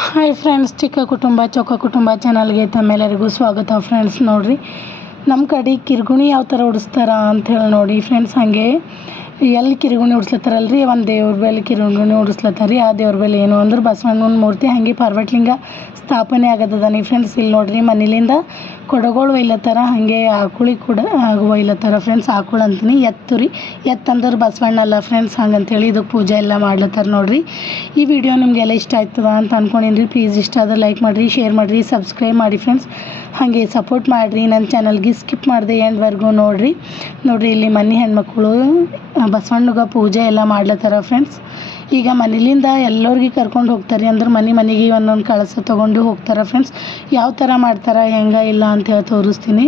Hi friends, ಚಿಕ್ಕ ಕುಟುಂಬ ಚೊಕ್ಕ ಕುಟುಂಬ ಚಾನಲ್ಗೆ ತಮ್ಮೆಲ್ಲರಿಗೂ ಸ್ವಾಗತ. ಫ್ರೆಂಡ್ಸ್ ನೋಡಿರಿ, ನಮ್ಮ ಕಡೆ ಕಿರ್ಗುಣಿ ಯಾವ ಥರ ಉಡಿಸ್ತಾರ ಅಂಥೇಳಿ ನೋಡಿ ಫ್ರೆಂಡ್ಸ್. ಹಾಗೆ ಎಲ್ಲಿ ಕಿರ್ಗುಣಿ ಉಡಿಸ್ಲತ್ತಾರಲ್ರಿ, ಒಂದು ದೇವ್ರ ಮೇಲೆ ಕಿರ್ಗುಣಿ ಉಡಿಸ್ಲತ್ತಾರ. ಆ ದೇವ್ರ ಮೇಲೆ ಏನು ಅಂದ್ರೆ ಬಸವಣ್ಣನ ಮೂರ್ತಿ ಹಾಗೆ ಪಾರ್ವಟ್ಲಿಂಗ ಸ್ಥಾಪನೆ ಆಗದನಿ ಫ್ರೆಂಡ್ಸ್. ಇಲ್ಲಿ ನೋಡ್ರಿ, ಮನೇಲಿಂದ ಕೊಡಗಳು ಒಯ್ಲತ್ತಾರ, ಹಾಗೆ ಆಕುಳಿ ಕೂಡ ಒಯ್ಲತ್ತಾರ ಫ್ರೆಂಡ್ಸ್. ಆಕಳು ಅಂತೀನಿ, ಎತ್ತು ರೀ. ಎತ್ತಂದ್ರೆ ಬಸವಣ್ಣ ಅಲ್ಲ ಫ್ರೆಂಡ್ಸ್, ಹಂಗಂತೇಳಿ ಇದಕ್ಕೆ ಪೂಜೆ ಎಲ್ಲ ಮಾಡ್ಲತ್ತಾರ ನೋಡ್ರಿ. ಈ ವಿಡಿಯೋ ನಿಮಗೆಲ್ಲ ಇಷ್ಟ ಆಯ್ತದ ಅಂತ ಅಂದ್ಕೊಂಡಿನಿ. ಪ್ಲೀಸ್ ಇಷ್ಟ ಆದ್ರೆ ಲೈಕ್ ಮಾಡಿರಿ, ಶೇರ್ ಮಾಡಿರಿ, ಸಬ್ಸ್ಕ್ರೈಬ್ ಮಾಡಿ ಫ್ರೆಂಡ್ಸ್. ಹಾಗೆ ಸಪೋರ್ಟ್ ಮಾಡಿರಿ. ನನ್ನ ಚಾನಲ್ಗೆ ಸ್ಕಿಪ್ ಮಾಡಿದೆ ಎಂಡ್ವರೆಗೂ ನೋಡಿರಿ. ಇಲ್ಲಿ ಮನೆ ಹೆಣ್ಮಕ್ಳು ಬಸವಣ್ಣಗೆ ಪೂಜೆ ಎಲ್ಲ ಮಾಡ್ಲತ್ತಾರ ಫ್ರೆಂಡ್ಸ್. ಈಗ ಮನೇಲಿಂದ ಎಲ್ಲರಿಗೆ ಕರ್ಕೊಂಡು ಹೋಗ್ತಾರೆ ಅಂದ್ರೆ ಮನೆಗೆ ಒಂದೊಂದು ಕಳಸ ತೊಗೊಂಡು ಹೋಗ್ತಾರೆ ಫ್ರೆಂಡ್ಸ್. ಯಾವ ಥರ ಮಾಡ್ತಾರೆ ಹೆಂಗೆ ಇಲ್ಲ ಅಂತ ಹೇಳಿ ತೋರಿಸ್ತೀನಿ.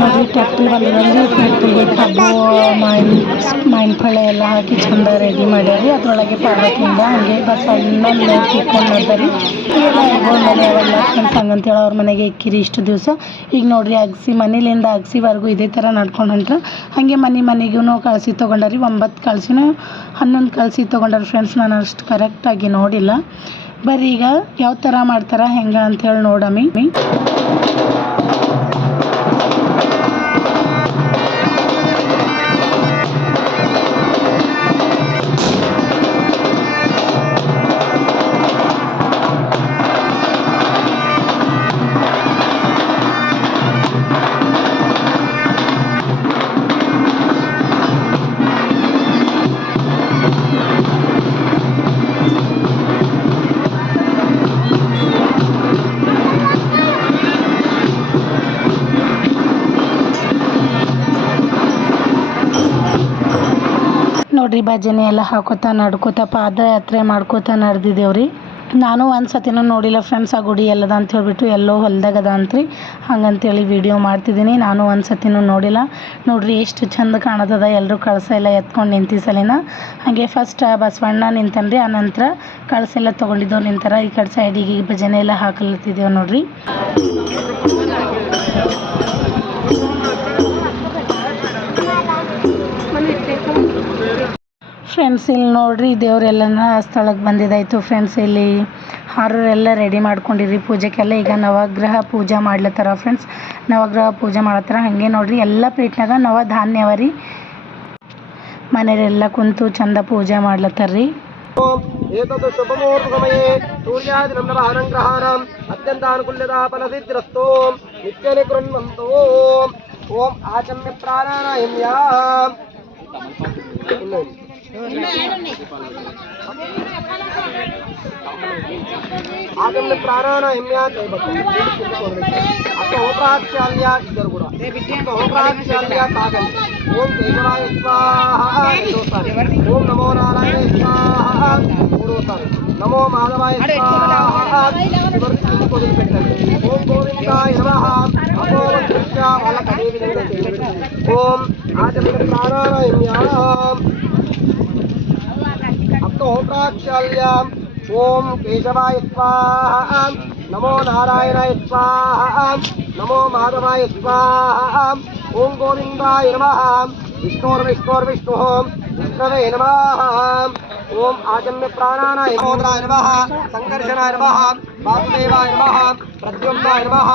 ನೋಡಿರಿ, ಟ್ಯಾಕ್ಟ್ರಿ ಬಂದಿದ್ರಿ. ಟ್ಯಾಕ್ಟ್ರಿಗೆ ಕಬ್ಬು ಮಾವಿನಪಳ್ಳೆ ಎಲ್ಲ ಹಾಕಿ ಚಂದ ರೆಡಿ ಮಾಡ್ಯಾರಿ. ಅದರೊಳಗೆ ಪಾರ್ವತಿಯಿಂದ ಹಾಗೆ ಬಸವಣ್ಣ ಇಟ್ಕೊಂಡು ನೋಡ್ದಾರಿ. ಇವೆಲ್ಲ ಮನೆ ಅವೆಲ್ಲ ಫ್ರೆಂಡ್ಸ್ ಹಂಗಂತೇಳಿ ಅವ್ರ ಮನೆಗೆ ಇಕ್ಕಿರಿ ಇಷ್ಟು ದಿವಸ. ಈಗ ನೋಡ್ರಿ, ಮನೇಲಿಂದ ಅಗಸಿವರೆಗೂ ಇದೇ ಥರ ನಡ್ಕೊಂಡು ಹೊಂಟ್ರೆ. ಹಾಗೆ ಮನೆಗೂ ಕಳಸಿ ತೊಗೊಂಡಾರಿ. 9 ಕಳಸಿನೂ 11 ಕಳಸಿ ತೊಗೊಂಡಾರ ಫ್ರೆಂಡ್ಸ್. ನಾನು ಅಷ್ಟು ಕರೆಕ್ಟಾಗಿ ನೋಡಿಲ್ಲ. ಬರ್ರಿ ಈಗ ಯಾವ ಥರ ಮಾಡ್ತಾರೆ ಹೆಂಗೆ ಅಂಥೇಳಿ ನೋಡಮ್ಮಿ. ನೋಡ್ರಿ, ಭಜನೆ ಎಲ್ಲ ಹಾಕೋತಾ ನಡ್ಕೋತಾ ಪಾದಯಾತ್ರೆ ಮಾಡ್ಕೋತಾ ನಡೆದಿದ್ದೇವ್ರಿ. ನಾನು ಒಂದು ಸತಿನೂ ನೋಡಿಲ್ಲ ಫ್ರೆಂಡ್ಸ್ ಆ ಗುಡಿ ಎಲ್ಲದ ಅಂತ ಹೇಳ್ಬಿಟ್ಟು. ಎಲ್ಲೋ ಹೊಲ್ದಾಗದ ಅಂತ್ರಿ, ಹಂಗಂತೇಳಿ ವಿಡಿಯೋ ಮಾಡ್ತಿದ್ದೀನಿ. ನಾನು ಒಂದು ಸತಿನೂ ನೋಡಿಲ್ಲ. ನೋಡ್ರಿ ಎಷ್ಟು ಚಂದ ಕಾಣತದ. ಎಲ್ಲರೂ ಕಳಸ ಎಲ್ಲ ಎತ್ಕೊಂಡು ನಿಂತಿ ಸಲಿನ. ಹಾಗೆ ಫಸ್ಟ್ ಬಸವಣ್ಣ ನಿಂತನ್ರಿ, ಆನಂತರ ಕಳಸ ಎಲ್ಲ ತೊಗೊಂಡಿದ್ದೆವು ನಿಂತಾರ. ಈ ಕಡೆ ಸೈಡಿಗೆ ಭಜನೆ ಎಲ್ಲ ಹಾಕಲತ್ತಿದ್ದೇವೆ ನೋಡ್ರಿ. ಫ್ರೆಂಡ್ಸ್ ಇಲ್ಲಿ ನೋಡ್ರಿ, ದೇವರೆಲ್ಲನ ಸ್ಥಳಕ್ಕೆ ಬಂದಿದ್ದಾಯಿತು ಫ್ರೆಂಡ್ಸ್. ಇಲ್ಲಿ ಹಾರರೆಲ್ಲ ರೆಡಿ ಮಾಡ್ಕೊಂಡಿರಿ ಪೂಜೆಗೆಲ್ಲ. ಈಗ ನವಗ್ರಹ ಪೂಜೆ ಮಾಡ್ಲತ್ತಾರ ಫ್ರೆಂಡ್ಸ್. ನವಗ್ರಹ ಪೂಜೆ ಮಾಡತ್ತಾರ. ಹಾಗೆ ನೋಡ್ರಿ, ಎಲ್ಲ ಪ್ಲೇಟ್ನಾಗ ನವಧಾನ್ಯವ ರೀ. ಮನೆಯವರೆಲ್ಲ ಕುಂತು ಚಂದ ಪೂಜೆ ಮಾಡ್ಲತ್ತಾರ್ರಿ. ಏತದು ಶುಭ ಮುಹೂರ್ತ ಸಮಯೇ ಸೂರ್ಯಾದಿ ನಮ್ನವ ಅನಂಗ್ರಹಾಣಂ ಅತ್ಯಂತ ಅನುಕೂಲ್ಯತಾ ಫಲಸಿದ್ಧಿರಸ್ತು ನಿತ್ಯನಿ ಕೃಣ್ವಂತು. ಓಂ ಆಚಮ್ಯ ಪ್ರಾಣಾಯಾಮ್ಯಾಂ आगम्य प्राणायाम्यात् अथोप्राचार्या इधर गुड़ा अथोप्राचार्या कागल ओम केशवाय स्वाहा ओम नमो नारायणाय स्वाहा नमो माधवाय स्वाहा ओम गोविंदाय नमः अपोवत्या ओम आचम्य प्राणायाम्याम् अथोप्राचार्याम् ओम केशवाय स्वाहा नमो नारायणाय स्वाहा नमो माधवाय स्वाहा ओम गोविंदाय नमः विष्णुर्विष्णुः विष्णवे नमः ओम आजन्य प्राणानाय नमः संकर्षणाय नमः वासुदेवाय नमः प्रद्युम्नाय नमः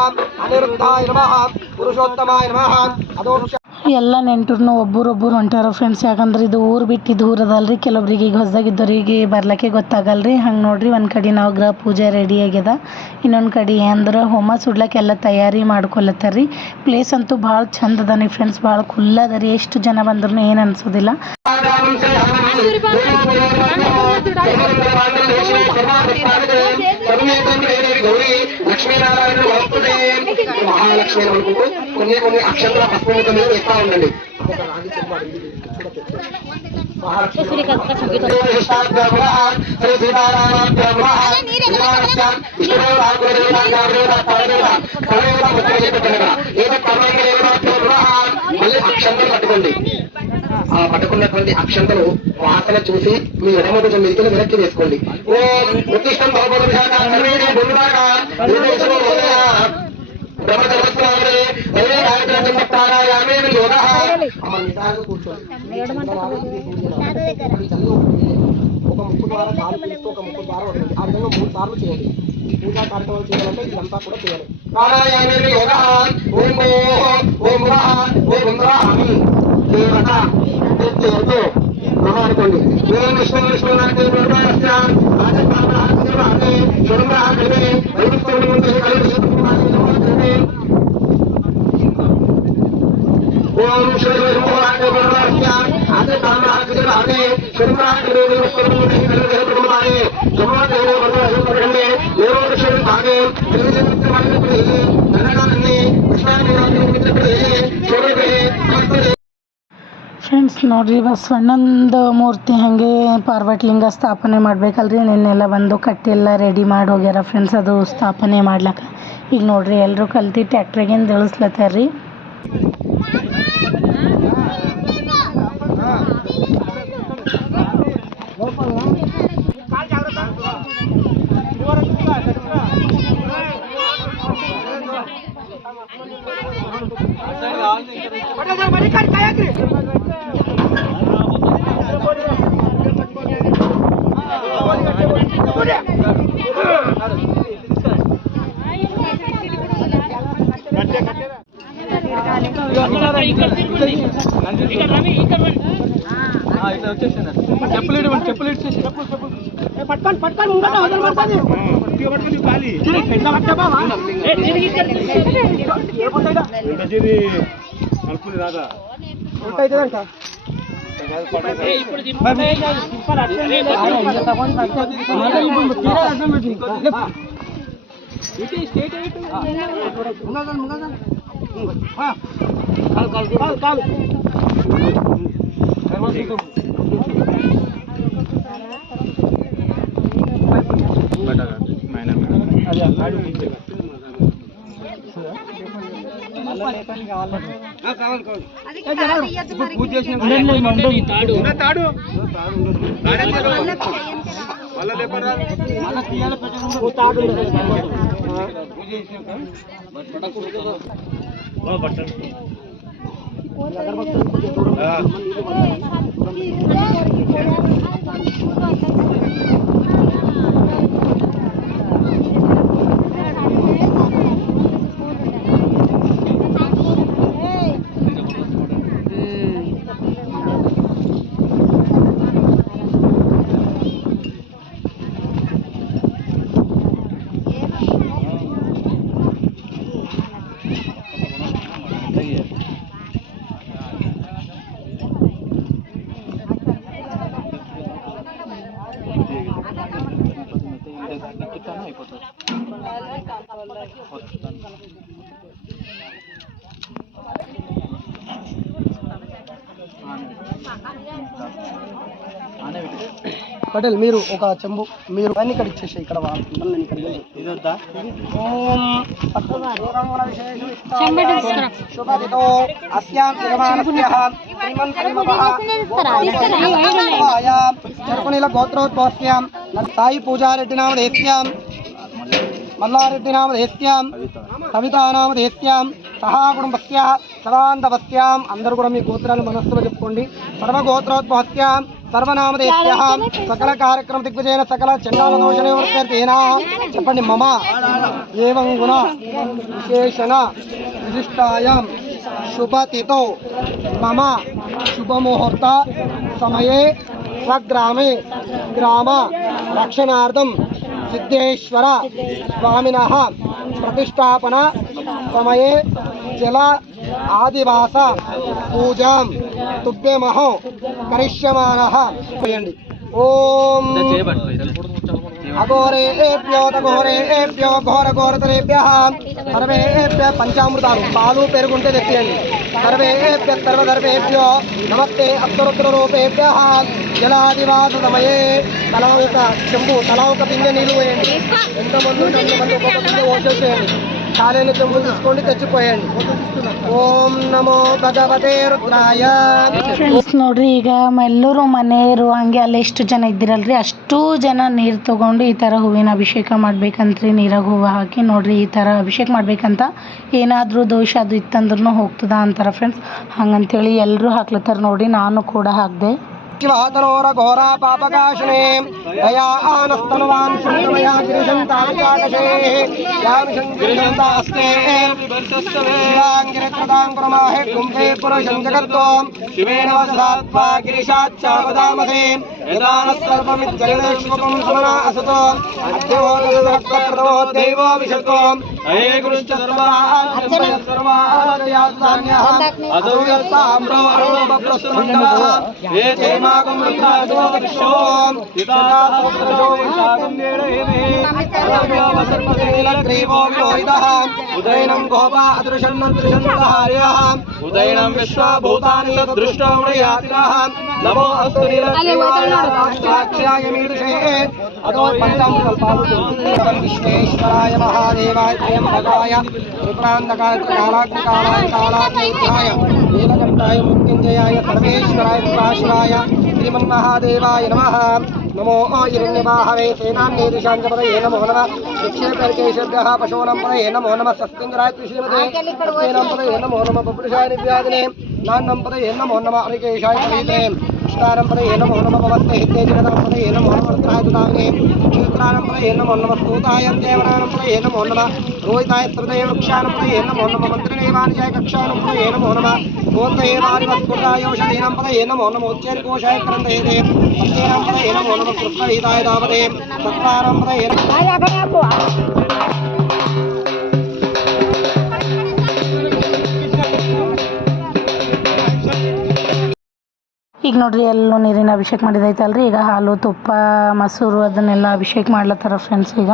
अनिरुद्धाय नमः पुरुषोत्तमाय नमः अदोक्ष ಎಲ್ಲ ನೆಂಟರು ಒಬ್ಬರೊಬ್ಬರು ಹೊಂಟಾರ ಫ್ರೆಂಡ್ಸ್. ಯಾಕಂದ್ರೆ ಇದು ಊರು ಬಿಟ್ಟು ದೂರ ಅದಲ್ರಿ. ಕೆಲವೊಬ್ರಿಗೆ ಈಗ ಹೊಸದಾಗಿದ್ದವ್ರಿಗೆ ಬರ್ಲಿಕ್ಕೆ ಗೊತ್ತಾಗಲ್ರಿ. ಹಂಗೆ ನೋಡ್ರಿ, ಒಂದು ಕಡೆ ನಾವು ಗೃಹ ಪೂಜೆ ರೆಡಿ ಆಗ್ಯದ, ಇನ್ನೊಂದು ಕಡೆ ಅಂದ್ರೆ ಹೋಮ ಸುಡ್ಲಕ್ಕೆ ಎಲ್ಲ ತಯಾರಿ ಮಾಡ್ಕೊಳತ್ತಾರ್ರಿ. ಪ್ಲೇಸ್ ಅಂತೂ ಭಾಳ ಚಂದ ಅದ ರೀ ಫ್ರೆಂಡ್ಸ್, ಭಾಳ ಖುಲ್ಲದ ರೀ. ಎಷ್ಟು ಜನ ಬಂದ್ರೂ ಏನು ಅನ್ಸೋದಿಲ್ಲ. लक्ष्मीनारायण మహాలక్ష్మి అని అనుకుంటూ కొన్ని అక్షంతల పసుపు మీద వేస్తా ఉండండి. మళ్ళీ అక్షంతలు పట్టుకోండి. ఆ పట్టుకున్నటువంటి అక్షంతలు వాసన చూసి మీ ఎడమ భుజం మీదకి వెనక్కి వేసుకోండి. ఓ ఉత్తిష్టం ఒక ముక్కు ద్వారా కాలు పిలుస్తూ ఒక ముక్కు ద్వారా వస్తుంది. ఆ విధంగా 3 సార్లు చేయండి. పూజా కార్యక్రమాలు చేయాలంటే ఇదంతా కూడా చేయాలి. ప్రాణాయామే యోగ ఓం ఓం దేవత అనుకోండి. ఓం విష్ణు విష్ణు ఓం శ్రీ ಫ್ರೆಂಡ್ಸ್ ನೋಡ್ರಿ ಬಸವಣ್ಣಂದ ಮೂರ್ತಿ ಹಾಗೆ ಪಾರ್ವತಿಲಿಂಗ ಸ್ಥಾಪನೆ ಮಾಡ್ಬೇಕಲ್ರಿ. ನಿನ್ನೆಲ್ಲ ಬಂದು ಕಟ್ಟೆಲ್ಲ ರೆಡಿ ಮಾಡಿ ಹೋಗ್ಯಾರ ಫ್ರೆಂಡ್ಸ್ ಅದು ಸ್ಥಾಪನೆ ಮಾಡ್ಲಕ್ಕ. ಈಗ ನೋಡ್ರಿ ಎಲ್ಲರೂ ಕಲ್ತು ಟ್ಯಾಕ್ಟ್ರಿಗಿಂದ ಇಳಿಸ್ಲತ್ತಾರ ರೀ. పటేల్ మీరు ఒక చెంబు మీరు అన్ని ఇక్కడ ఇచ్చేసి ఇక్కడ చెరుకునీల గోత్రోద్భవస్యాం సాయి పూజారెడ్డి నామధేస్యాం మల్లారెడ్డి నామధేస్యాం కవితా నామధేస్యాం సహా కుటుంబస్య సదాంతవస్యాం. అందరూ కూడా మీ గోత్రాలు మనస్సులో చెప్పుకోండి. సర్వగోత్రోద్భవస్యాం సర్వనామధేస్యాః సకల కార్యక్రమ దిగ్విజయన సకల చండాల దోష నివర్తేన చెప్పండి. మమ ఏవం గుణ విశేషణ విశిష్టాయాం శుభతితో మమ శుభముహూర్త సమయే స్వగ్రామే గ్రామ రక్షణార్థం సిద్ధేశ్వర స్వామినః ప్రతిష్టాపన సమయే జల ఆదివాస పూజాం తుభ్యమహో కరిష్యమానః. ఓం అఘోరేభ్యో తఘోరేభ్యో ఘోరఘోరతరేభ్యః సర్వేభ్యः పంచామృతాలు పాలు పెరుగుంటే తెప్పియండి. సర్వేభ్యः సర్వధర్మేభ్యో నమస్తే అప్తరుద్రరూపేభ్యः జలాదివాస సమయే తలా ఒక చెంబు తలా ఒక బిందె నీళ్ళు పోయండి. ఎంతమంది అంతమంది ఒక్కొక్క బిందె పోసేసేయండి. చాలేని చెంబులు తీసుకోండి, తెచ్చిపోయండి. ఓం ನಮೋ ಭಗವತೆ ರುದ್ರಾಯ. ಫ್ರೆಂಡ್ಸ್ ನೋಡ್ರಿ, ಈಗ ಎಲ್ಲರೂ ಮನೆಯವರು ಹಂಗೆ ಅಲ್ಲಿ ಎಷ್ಟು ಜನ ಇದ್ದಿರಲ್ರಿ ಅಷ್ಟು ಜನ ನೀರು ತೊಗೊಂಡು ಈ ಥರ ಹೂವಿನ ಅಭಿಷೇಕ ಮಾಡ್ಬೇಕಂತ್ರಿ. ನೀರಾಗ ಹೂವು ಹಾಕಿ ನೋಡ್ರಿ ಈ ಥರ ಅಭಿಷೇಕ ಮಾಡ್ಬೇಕಂತ. ಏನಾದರೂ ದೋಷ ಅದು ಇತ್ತಂದ್ರೂ ಹೋಗ್ತದ ಅಂತಾರೆ ಫ್ರೆಂಡ್ಸ್. ಹಂಗಂತೇಳಿ ಎಲ್ಲರೂ ಹಾಕ್ಲತ್ತಾರ ನೋಡಿ, ನಾನು ಕೂಡ ಹಾಕಿದೆ. ಶಿವಾತನೋರ ಘೋರ ಪಾಪಕಾಶನೆ ದಯಾ ಆನಸ್ತನವಾನ್ ಶುಂಠಮಯಾ ಗಿರಿಶಂತಾಕಾಶೇ ಯಾನುಶಂಗಿರಿಶಂತಾಸ್ತೆ ಶಿವಾಂಗಿರಿತ್ರದಾಂಗುರಮಾಹೆ ಕುಂಭೇ ಪುರುಷಂ ಜಗತ್ತೋ ಶಿವೇನ ವಸದಾತ್ವಾ ಗಿರಿಶಾಚ್ಚಾವದಾಮಸೆ ಯದಾನ ಸರ್ವಮಿಜ್ಜಗದೇಶ್ವಪಂ ಸಮನಾ ಅಸತೋ ಅದ್ಯೋದರಕ್ತಪ್ರದೋ ದೇವೋ ವಿಶತೋ ಹೇ ಗುರುಶ್ಚ ಸರ್ವಾಜಯಾತ್ಸಾನ್ಯಃ ಅದವ್ಯರ್ತಾಮ್ರೋ ಅರುಣಬಪ್ರಸ್ತಮಂಡಲಃ ಹೇ ಚೈಮಾಗಂ ವೃದ್ಧಾದೋ ವಿಶ್ವೋಂ ಹಿತಾಸೋತ್ರಶೋ ವಿಷಾದಂ ವೇಳೇಮೇ ಸರ್ಪದೇಲಗ್ರೀವೋ ವಿಲೋಹಿತಃ ಉದಯನಂ ಗೋಪಾ ಅದೃಶನ್ನದೃಶನ್ನಹಾರ್ಯಃ ಉದಯನಂ ವಿಶ್ವಭೂತಾನಿ ಸದೃಷ್ಟೋ ಮೃಯಾತಿನಃ ನಮೋ ಅಸ್ತು ನೀಲಕ್ಷಾಯ ಮೀದೃಶೇ ಅದೋ ಪಂಚಾಮೃತ ಪಾಲು ವಿಶ್ವೇಶ್ವರಾಯ ಮಹಾದೇವಾಯ ತ್ರ್ಯಂಬಕಾಯ ತ್ರಿಪುರಾಂತಕಾಯ ತ್ರಿಕಾಲಾಗ್ನಿಕಾಲಾಯ ಕಾಲಾಗ್ನಿರುದ್ಧಾಯ ನೀಲಕಂಠಾಯ ಮೃತ್ಯುಂಜಯಾಯ ಸರ್ವೇಶ್ವರಾಯ ತ್ರಿಪಾಶಿವಾಯ ಶ್ರೀಮನ್ಮಹಾದೇವಾಯ ನಮಃ. ನಮೋ ಹಿರಣ್ಯವಾಹವೇ ಸೇನಾನ್ಯೇದಿಶಾಂಜಪದಯೇ ನಮೋ ನಮಃ. ವಿಕ್ಷೇಪರ್ಕೇಶಭ್ಯಃ ಪಶೂನಾಂ ಪದಯೇ ನಮೋ ನಮಃ. ಸ್ವಸ್ತಿಂದ್ರಾಯ ಶ್ರೀಮತೆ ಸತ್ಯೇನಾಂ ಪದಯೇ ನಮೋ ನಮಃ. ಪುರುಷಾಯ ನಿವ್ಯಾದಿನೇ ನಾನ್ನಂ ಪದಯೇ ನಮೋ ನಮಃ. ಹರಿಕೇಶಾಯ ಪದಯೇ ಕೃಷ್ಣಾನಂ ಪದಯೇ ನಮೋ ನಮಃ. ಭವತ್ತೆ ಹಿತ್ತೇ ಜಗದಾಂ ಪದಯೇ ನಮೋ ನಮಃ. ರುದ್ರಾಯ ತುದಾವಿನೇ ಕ್ಷೇತ್ರಾನಂ ಪದಯೇ ನಮೋ ನಮಃ. ಸ್ತೂತಾಯಂ ದೇವನಾನಂ ಪದಯೇ ನಮೋ ನಮಃ. ರೋಹಿತಾಯ ತ್ರಿದಯ ವೃಕ್ಷಾನಂ ಪದಯೇ ನಮೋ ನಮಃ. ಮಂತ್ರಿಣೇವಾನಿಜಾಯ ಕಕ್ಷಾನಂ ಪದಯೇ ನಮೋ ನಮಃ. ಗೋತ್ರಯೇವಾರಿವಸ್ಫುಟಾಯೋಷಧೀನಾಂ ಪದಯೇ ನಮೋ ನಮಃ. ಉಚ್ಚೇರಿಕೋಶಾಯ ಕರಂದಯೇತೆ ಸತ್ಯೇನಾಂ ಪದಯೇ ನಮೋ ನಮಃ. ಕೃಷ್ಣಹಿತಾಯ ದಾವದೇ ಸತ್ವಾನಾಂ ಪದಯೇ ಈಗ ನೋಡ್ರಿ ಎಲ್ಲೂ ನೀರಿನ ಅಭಿಷೇಕ ಮಾಡಿದೈತಲ್ರಿ. ಈಗ ಹಾಲು ತುಪ್ಪ ಮೊಸರು ಅದನ್ನೆಲ್ಲ ಅಭಿಷೇಕ ಮಾಡ್ಲತ್ತಾರ ಫ್ರೆಂಡ್ಸ್. ಈಗ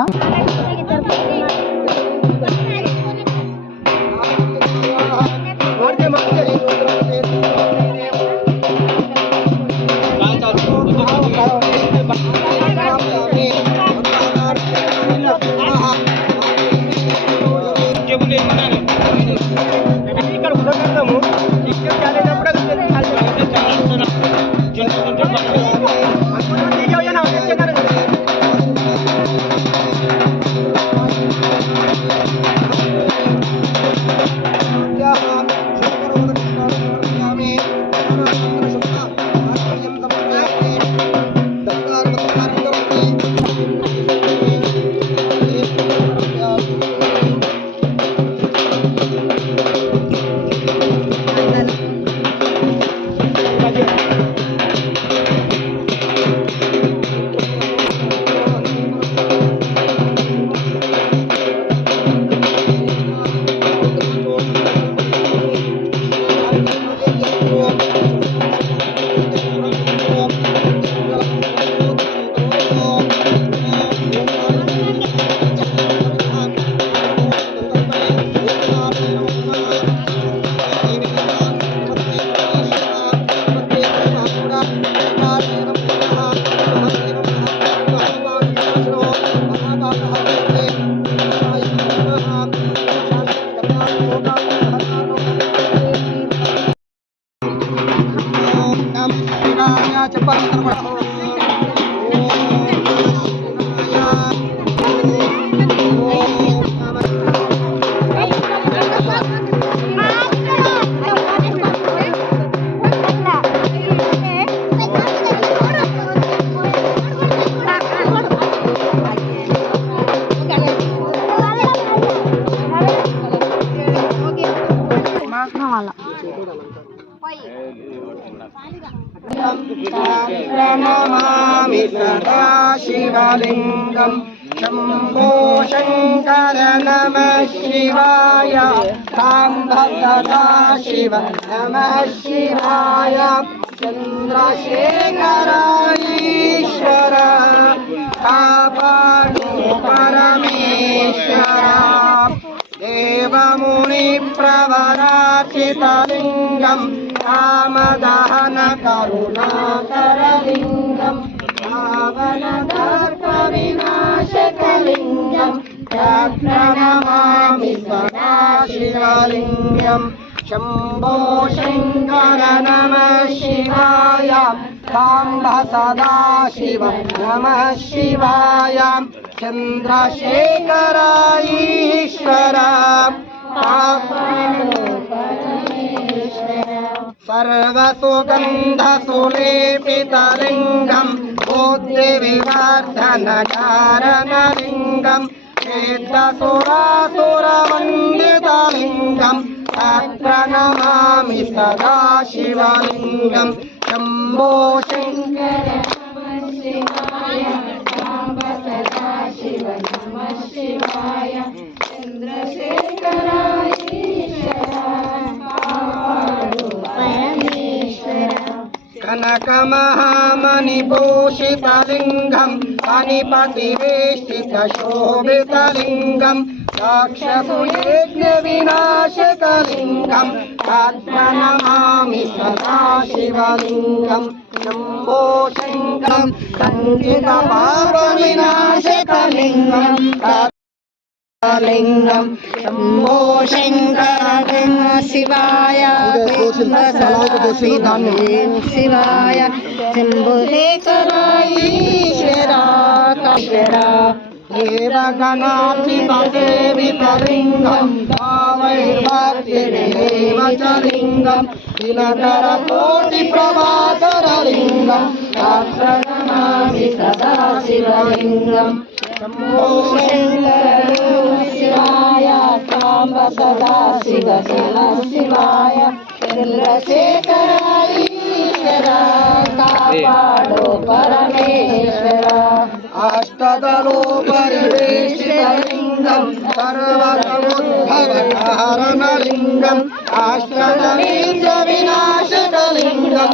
प्रणमामि सदा शिवलिङ्गं शम्भो शङ्कर नमः शिवाय साम्ब सदा शिव नमः शिवाय चन्द्रशेखर ईश्वर कापाडु परमेश्वरा देवमुनिप्रवराचितलिङ्गं कामदहन करुणाकरलिङ्गं पावनदर्पविनाशकलिङ्गं प्रणमामि सदा शिवलिङ्गं शम्भो शङ्कर नमः शिवाय साम्ब सदा शिव नमः शिवाय चन्द्रशेखर ईश्वरा सर्वसुगन्धसुलेपितलिङ्गं बुद्धिविवर्धनकारणलिङ्गं वेदसुरासुरवन्दितलिङ्गं प्रणमामि सदा शिवलिङ्गं शम्भो शङ्कर शिव नमः शिवाय चन्द्रशेखर कनकमहामणिभूषितलिङ्गं फणिपतिवेष्टितशोभितलिङ्गं राक्षसयज्ञविनाशकलिङ्गं प्रणमामि सदा शिवलिङ्गं शम्भो शङ्करं सञ्चितपापविनाशकलिङ्गं लिङ्गं शम्भो शङ्कर शिवाय शिवाय शम्भुशेखर ईश्वरा काश्वरा देवगणार्चितसेवितलिङ्गं भावैर्भक्तिरेव च लिङ्गं दिनकरकोटिप्रभाकरलिङ्गं प्रणमामि सदा शिवलिङ्गं शम्भो शङ्कर शिवाय साम्ब सदा शिव नमः शिवाय चन्द्रशेखर ईश्वरा कापाडो परमेश्वरा अष्टदलो परिवेष्टितलिङ्गं सर्वसमुद्भवकारणलिङ्गम् अष्टदलीन्द्रविनाशकलिङ्गं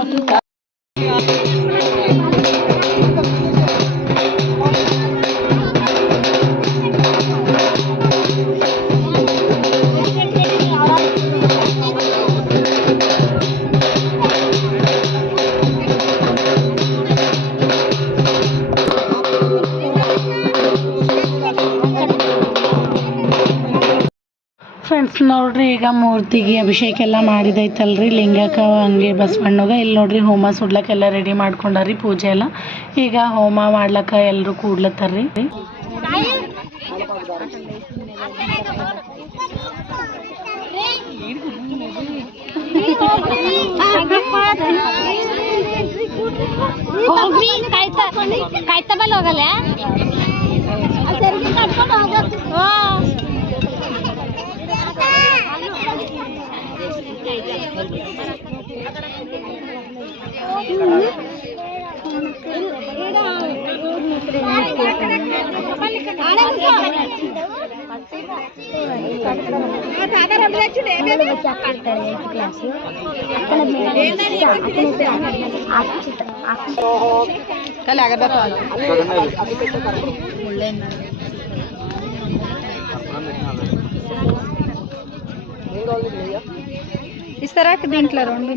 ಫ್ರೆಂಡ್ಸ್ ನೋಡ್ರಿ, ಈಗ ಮೂರ್ತಿಗೆ ಅಭಿಷೇಕ ಎಲ್ಲ ಮಾಡಿದೈತಲ್ರಿ, ಲಿಂಗಕ್ಕೆ ಹಂಗೆ ಬಸವಣ್ಣಗೆ. ಇಲ್ಲಿ ನೋಡ್ರಿ ಹೋಮ ಸುಡ್ಲಕ್ಕೆಲ್ಲ ರೆಡಿ ಮಾಡ್ಕೊಂಡಾರಿ, ಪೂಜೆ ಎಲ್ಲ. ಈಗ ಹೋಮ ಮಾಡ್ಲಕ್ಕ ಎಲ್ಲರೂ ಕೂಡ್ಲತ್ತಾರ್ರಿ. ಕಾಯ್ತಾ ಬಲ್ಲ ಹೋಗಲ್ಲ इस तरह के दिंटला रोंड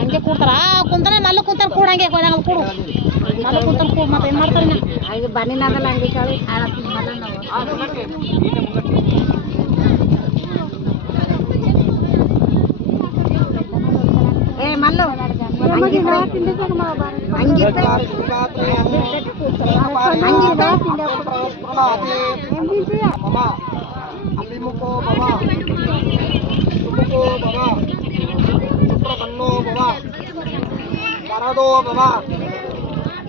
ಹಂಗೆ ಕೂಡ್ತಾರ ಕುಂತಾನೆ ನಲ್ಲ ಕುಂತಾರ ಕೂಡ ಹಂಗೆ ಕೂಡು ನಲ್ಲ ಕುಂತಾರ ಕೂಡ ಮತ್ತೆ ಏನು ಮಾಡ್ತಾರೆ ಹಾಗೆ ಬನ್ನಿನಾಗಲ್ಲ ಹಂಗೆ ಕಾಳು ಏ ಮಲ್ಲು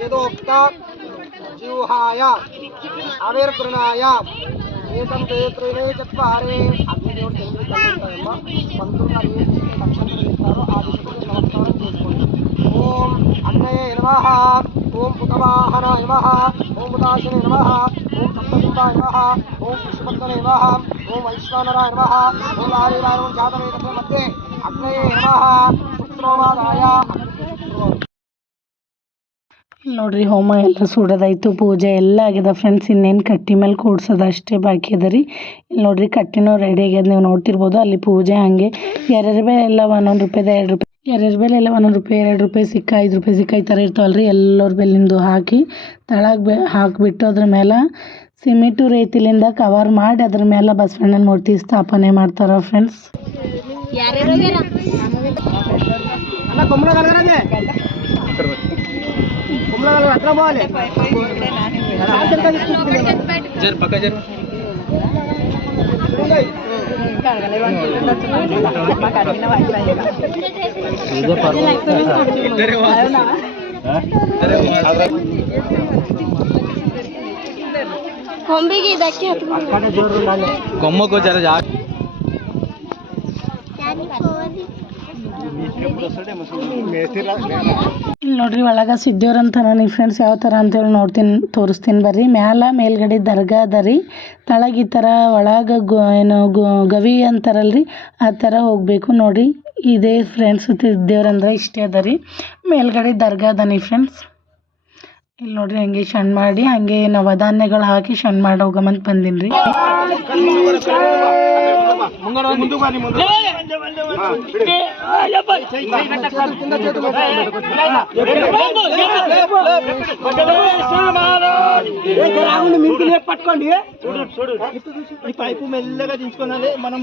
यदोक्त जीवहाय आविर्गृणाय ಏಕಂ ದ್ವೇ ತ್ರೀಣಿ ಚತ್ವಾರಿ ಅಗ್ನಿದೇವರು ಚಂದ್ರ ಕಲ್ಲಿಂದ ಮಂತ್ರದಲ್ಲಿ ನಕ್ಷತ್ರಗಳಿರ್ತಾರೋ ಆ ದಿಶೆಗೆ ನಮಸ್ಕಾರ చేసుకోండి. ಓಂ ಅಗ್ನಯೇ ನಮಃ, ಓಂ ಪುತವಾಹನಾಯ ನಮಃ, ಓಂ ಉದಾಸಿನೇ ನಮಃ, ಓಂ ಸಪ್ತಸಿಂಹಾಯ ನಮಃ, ಓಂ ವಿಷ್ಣುಭಕ್ತನೇ ನಮಃ, ಓಂ ವೈಶ್ವಾನರಾಯ ನಮಃ, ಓಂ ಆದಿರಾಯ ಜಾತವೇದಕ್ಕೆ ಮಧ್ಯೆ ಅಗ್ನಯೇ ನಮಃ ಶುಕ್ರೋಮಾದಾಯ. ನೋಡ್ರಿ ಹೋಮ ಎಲ್ಲ ಸುಡೋದಾಯ್ತು, ಪೂಜೆ ಎಲ್ಲ ಆಗ್ಯದ ಫ್ರೆಂಡ್ಸ್. ಇನ್ನೇನು ಕಟ್ಟಿ ಮೇಲೆ ಕೂಡ್ಸೋದು ಅಷ್ಟೇ ಬಾಕಿ ಅದ ರೀ. ಇಲ್ಲಿ ನೋಡ್ರಿ ಕಟ್ಟಿನೂ ರೆಡಿ ಆಗ್ಯದ, ನೀವು ನೋಡ್ತಿರ್ಬೋದು. ಅಲ್ಲಿ ಪೂಜೆ ಹಾಗೆ ಯಾರ್ಯಾರ ಬೇರೆ ಎಲ್ಲ 1 ರೂಪಾಯಿದ 2 ರೂಪಾಯಿ, ಯಾರ್ಯಾರ ಬೇರೆ ಎಲ್ಲ 1 ರೂಪಾಯಿ 2 ರೂಪಾಯಿ ಸಿಕ್ಕ 5 ರೂಪಾಯಿ ಸಿಕ್ಕ ಈ ಥರ ಇರ್ತಾವಲ್ರಿ. ಎಲ್ಲರ ಬೆಲ್ಲಿಂದು ಹಾಕಿ ತಳಗೆ ಹಾಕಿಬಿಟ್ಟು ಅದ್ರ ಮೇಲೆ ಸಿಮೆಂಟು ರೇತಿಲಿಂದ ಕವರ್ ಮಾಡಿ ಅದ್ರ ಮೇಲೆ ಬಸವಣ್ಣನ ಮೂರ್ತಿ ಸ್ಥಾಪನೆ ಮಾಡ್ತಾರ ಫ್ರೆಂಡ್ಸ್. ಕೊಂಬಿಗೆ ಇದಕ್ಕೆ కొమ్మకు జర ಇಲ್ಲಿ ನೋಡ್ರಿ ಒಳಗೆ ಸಿದ್ದೇವ್ರ ಅಂತಾನ ನೀ ಫ್ರೆಂಡ್ಸ್ ಯಾವ ಥರ ಅಂತೇಳಿ ತೋರಿಸ್ತೀನಿ ಬರ್ರಿ. ಮೇಲ್ಗಡೆ ದರ್ಗಾ ಅದ ರೀ, ತಳಗೆ ಈ ಥರ ಒಳಗೆ ಗವಿ ಅಂತಾರಲ್ರಿ ಆ ಥರ ಹೋಗಬೇಕು ನೋಡ್ರಿ. ಇದೇ ಫ್ರೆಂಡ್ಸ್ ಸಿದ್ದೇವ್ರಂದ್ರೆ ಇಷ್ಟೇ ಅದ ರೀ. ಮೇಲ್ಗಡೆ ದರ್ಗಾ ಅದ ನೀ ಫ್ರೆಂಡ್ಸ್. ಇಲ್ಲಿ ನೋಡ್ರಿ ಹಂಗೆ ಶಣ್ ಮಾಡಿ ಹಂಗೆ ನವಧಾನ್ಯಗಳು ಹಾಕಿ ಶಣ್ ಮಾಡಿ ಹೋಗಮಂತ ಬಂದೀನಿ ರೀ. పట్టుకోండి ఈ పైపు మెల్లగా దించుకోవాలి మనం.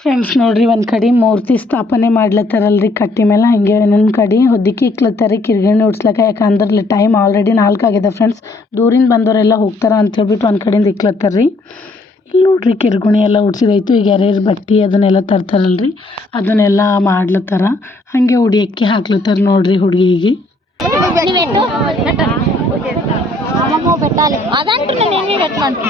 ಫ್ರೆಂಡ್ಸ್ ನೋಡ್ರಿ ಒಂದು ಕಡೆ ಮೂರ್ತಿ ಸ್ಥಾಪನೆ ಮಾಡ್ಲತ್ತಾರಲ್ರಿ ಕಟ್ಟಿ ಮೇಲೆ, ಹಂಗೆ ಇನ್ನೊಂದು ಕಡೆ ಹೊದಿಕೆ ಇಕ್ಲತ್ತಾರೆ ಕಿರ್ಗಣಿ ಉಡ್ಸ್ಲಕ್ಕ. ಯಾಕಂದ್ರೆ ಟೈಮ್ ಆಲ್ರೆಡಿ 4 ಆಗಿದೆ ಫ್ರೆಂಡ್ಸ್. ದೂರಿಂದ ಬಂದವರೆಲ್ಲ ಹೋಗ್ತಾರ ಅಂತ ಹೇಳ್ಬಿಟ್ಟು ಒಂದು ಕಡೆಯಿಂದ ಇಕ್ಲತ್ತಾರ್ರಿ. ಇಲ್ಲಿ ನೋಡ್ರಿ ಕಿರ್ಗುಣಿ ಎಲ್ಲ ಉಡ್ಸಿದಾಯ್ತು. ಈಗ ಯಾರ್ಯಾರು ಬಟ್ಟೆ ಅದನ್ನೆಲ್ಲ ತರ್ತಾರಲ್ರಿ ಅದನ್ನೆಲ್ಲ ಮಾಡ್ಲತ್ತಾರ. ಹಾಗೆ ಉಡಿಯಕ್ಕೆ ಹಾಕ್ಲತ್ತಾರ ನೋಡ್ರಿ ಹುಡುಗಿಗೆ. పెట్టాలి అదంటే నేనే పెట్టమంటే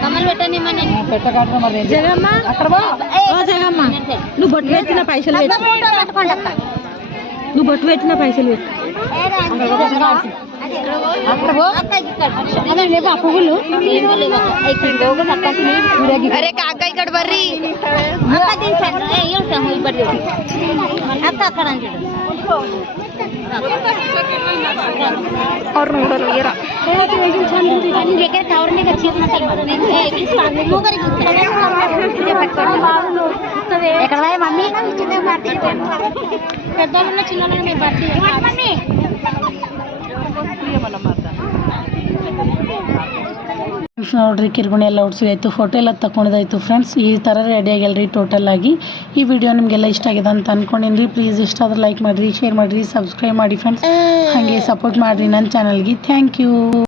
కమల్ పెట్టని జగమ్మ జగమ్మ నువ్వు బొట్టు పెట్టిన పైసలు నువ్వు బొట్టు పెట్టిన పైసలు పెట్టు పువ్వులు అరే కాక ఇక్కడ ಬರ್ರಿ అక్క అక్కడ ಅವ್ರು ನೋಡೋರು ఎక్కడ మమ్మీ పెద్దవాళ్ళ చిన్న మేము భర్తీ ನೋಡ್ರಿ ಕಿರ್ಗುಣಿ ಎಲ್ಲ ಉಡ್ಸಿದಾಯ್ತು, ಫೋಟೋ ಎಲ್ಲ ತಗೊಂಡಿದ್ದಾಯ್ತು ಫ್ರೆಂಡ್ಸ್. ಈ ಥರ ರೆಡಿ ಆಗ್ಯಲ್ರಿ ಟೋಟಲ್ ಆಗಿ. ಈ ವಿಡಿಯೋ ನಿಮಗೆಲ್ಲ ಇಷ್ಟ ಆಗಿದೆ ಅಂತ ಅನ್ಕೊಂಡಿನಿ. ಪ್ಲೀಸ್ ಇಷ್ಟ ಆದ್ರೆ ಲೈಕ್ ಮಾಡಿರಿ, ಶೇರ್ ಮಾಡಿರಿ, ಸಬ್ಸ್ಕ್ರೈಬ್ ಮಾಡಿ ಫ್ರೆಂಡ್ಸ್. ಹಾಗೆ ಸಪೋರ್ಟ್ ಮಾಡಿರಿ ನನ್ನ ಚಾನಲ್ಗೆ. Thank you.